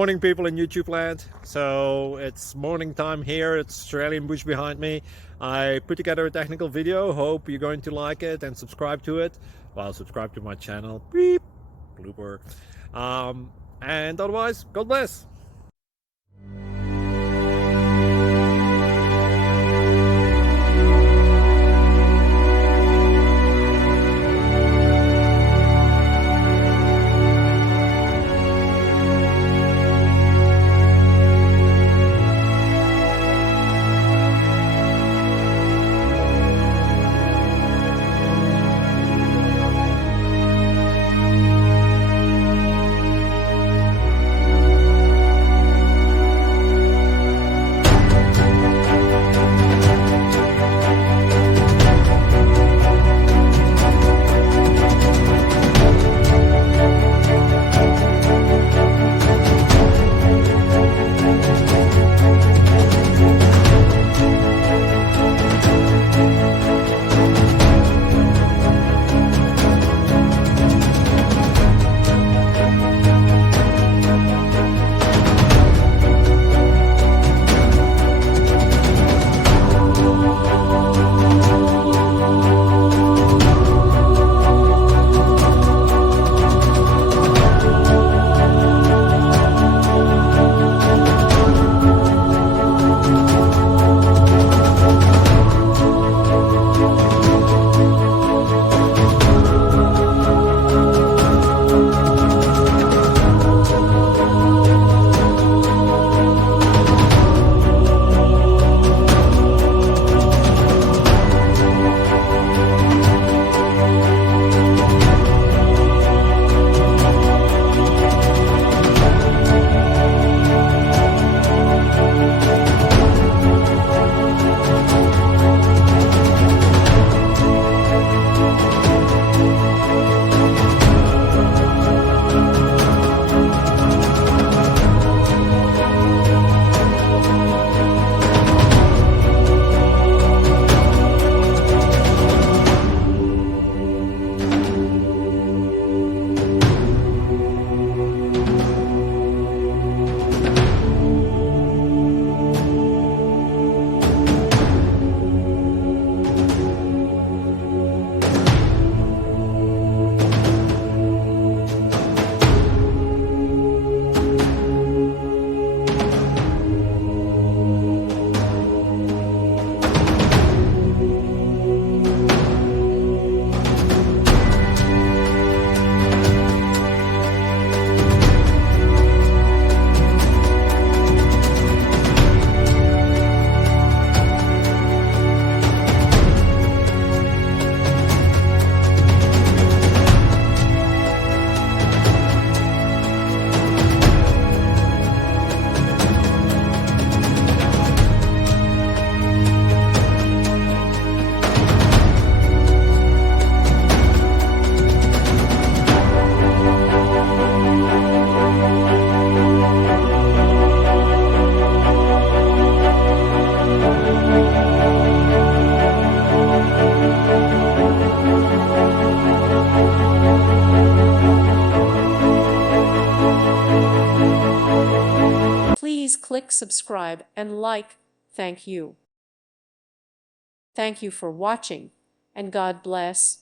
Morning people in YouTube land. So it's morning time here. It's Australian bush behind me. I put together a technical video. Hope you're going to like it and subscribe to it. Well, subscribe to my channel. Beep. Blooper. And otherwise, God bless. Please click subscribe and like. Thank you. Thank you for watching, and God bless.